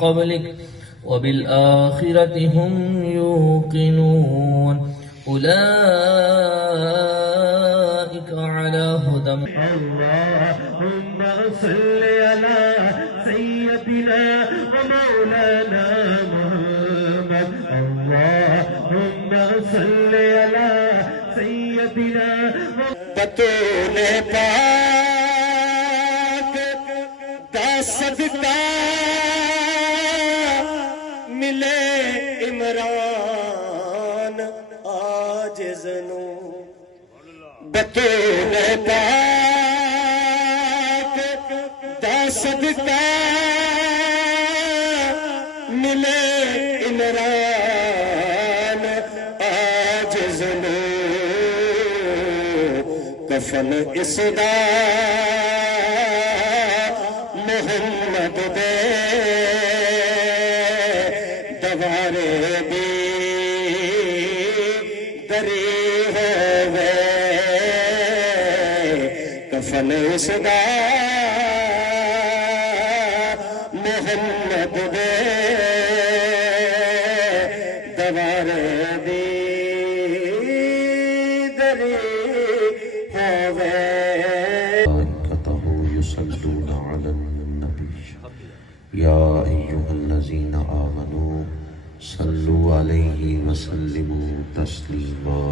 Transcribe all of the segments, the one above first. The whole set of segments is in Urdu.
قبلك وبالآخرة هم يوقنون أولئك على هدى. اللهم صل على سيدنا ومولانا محمد. اللهم صل على سيدنا بطول پاک دا صدقہ ملے عمران عاجز نو. بطول پاک دا صدقہ ملے عمران عاجز نو. کفن اس دا محمد دے دوارے بھی دری ہوئے. کفن اس دا محمد دے دوارے بھی دری ہوئے. ملائكته يصلون على النبي يا أيها الذين آمنوا صلوا عليه وسلموا تسليما.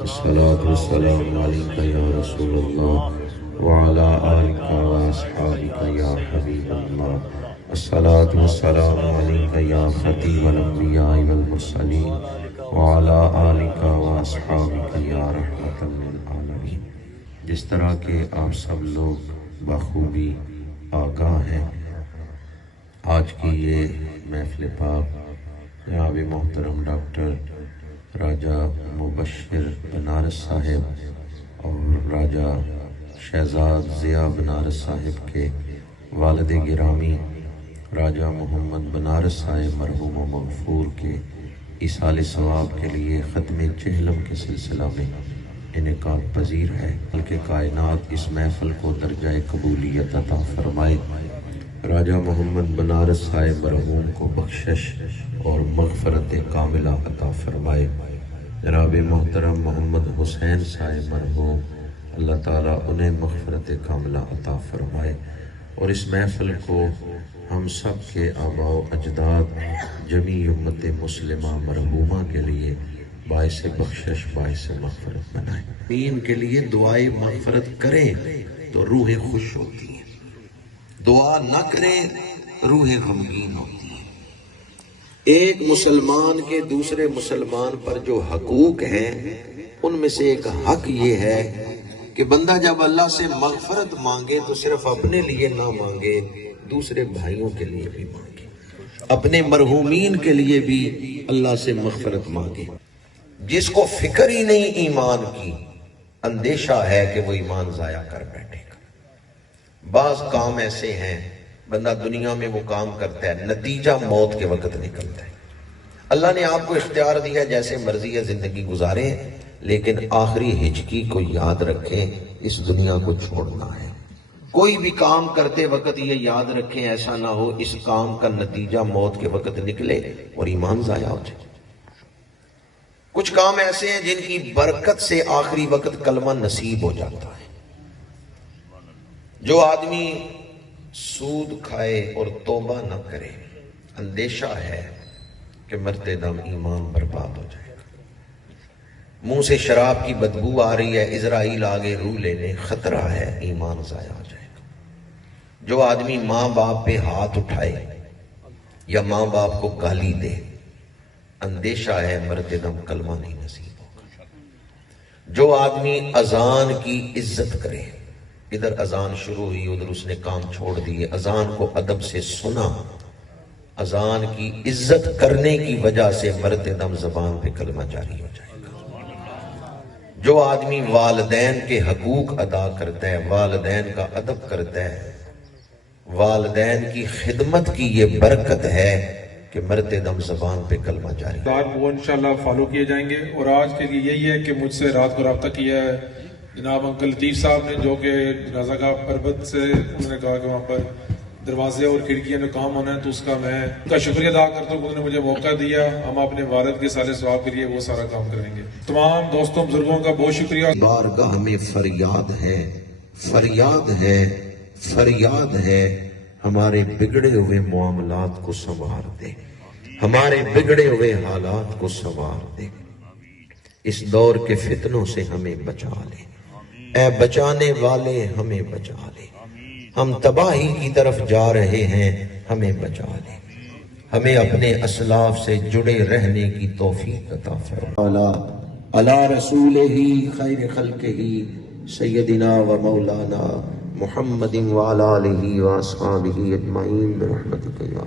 الصلاة والسلام عليك يا رسول الله وعلى آلك وأصحابك يا حبيب الله. الصلاة والسلام عليك يا خاتم الأنبياء والمرسلين وعلى آلك وأصحابك يا رحمة للعالمين. جس طرح کہ آپ سب لوگ بخوبی آگاہ ہیں، آج کی یہ محفل پاک جناب محترم ڈاکٹر راجہ مبشر بنارس صاحب اور راجہ شہزاد ضیاء بنارس صاحب کے والد گرامی راجہ محمد بنارس صاحب مرحوم و مغفور کے ایصال ثواب کے لیے ختم چہلم کے سلسلہ میں انعقاد پذیر ہے. بلکہ کائنات اس محفل کو درجہ قبولیت عطا فرمائے. راجہ محمد بنارس صاحب مرحوم کو بخشش اور مغفرت کاملہ عطا فرمائے. جناب محترم محمد حسین صاحب مرحوم اللہ تعالیٰ انہیں مغفرت کاملہ عطا فرمائے. اور اس محفل کو ہم سب کے آباء و اجداد جمیع امت مسلمہ مرحومہ کے لیے باعث بخشش باعث مغفرت بنائیں. دین کے لیے دعائیں مغفرت کریں تو روح خوش ہوتی ہے، دعا نہ کریں روح غمگین ہوتی ہے. ایک مسلمان کے دوسرے مسلمان پر جو حقوق ہیں ان میں سے ایک حق یہ ہے کہ بندہ جب اللہ سے مغفرت مانگے تو صرف اپنے لیے نہ مانگے، دوسرے بھائیوں کے لیے بھی مانگے، اپنے مرحومین کے لیے بھی اللہ سے مغفرت مانگے. جس کو فکر ہی نہیں ایمان کی، اندیشہ ہے کہ وہ ایمان ضائع کر بیٹھے گا. بعض کام ایسے ہیں بندہ دنیا میں وہ کام کرتا ہے، نتیجہ موت کے وقت نکلتا ہے. اللہ نے آپ کو اختیار دیا جیسے مرضی ہے زندگی گزاریں، لیکن آخری ہچکی کو یاد رکھیں، اس دنیا کو چھوڑنا ہے. کوئی بھی کام کرتے وقت یہ یاد رکھیں ایسا نہ ہو اس کام کا نتیجہ موت کے وقت نکلے اور ایمان ضائع ہو جائے. کچھ کام ایسے ہیں جن کی برکت سے آخری وقت کلمہ نصیب ہو جاتا ہے. جو آدمی سود کھائے اور توبہ نہ کرے، اندیشہ ہے کہ مرتے دم ایمان برباد ہو جائے گا. منہ سے شراب کی بدبو آ رہی ہے، عزرائیل آگے روح لینے، خطرہ ہے ایمان ضائع ہو جائے گا. جو آدمی ماں باپ پہ ہاتھ اٹھائے یا ماں باپ کو گالی دے، اندیشہ ہے مرتے دم کلمہ نہیں نصیب ہوگا. جو آدمی اذان کی عزت کرے، ادھر اذان شروع ہوئی ادھر اس نے کام چھوڑ دیے، اذان کو ادب سے سنا، اذان کی عزت کرنے کی وجہ سے مرتے دم زبان پہ کلمہ جاری ہو جائے گا. جو آدمی والدین کے حقوق ادا کرتا ہے، والدین کا ادب کرتا ہے، والدین کی خدمت کی یہ برکت ہے کہ مرتے دم زبان پہ کلمہ جاری. وہ انشاءاللہ فالو کیے جائیں گے. اور آج کے لیے یہی ہے کہ مجھ سے رات کو رابطہ کیا ہے جناب انکل لطیف صاحب نے، جو کہ جنازہ گاہ پربت سے انہوں نے کہا کہ وہاں پر دروازے اور کھڑکیاں میں کام ہونا ہے، تو اس کا میں ان کا شکریہ ادا کرتا ہوں کہ انہوں نے مجھے موقع دیا. ہم اپنے والد کے سارے ثواب کے لیے وہ سارا کام کریں گے. تمام دوستوں بزرگوں کا بہت شکریہ. بارگاہ میں فریاد ہے، فریاد ہے، فریاد ہے، ہمارے بگڑے ہوئے معاملات کو سنوار دے، ہمارے بگڑے ہوئے حالات کو سنوار دے، اس دور کے فتنوں سے ہمیں بچا لے، اے بچانے والے ہمیں بچا لے. ہم تباہی کی طرف جا رہے ہیں، ہمیں بچا لے، ہمیں اپنے اسلاف سے جڑے رہنے کی توفیق عطا فرما. علی رسولہ خیر خلقہ سیدنا و مولانا محمد وعلی آلہ و اصحابہ اجمعین برحمتک یا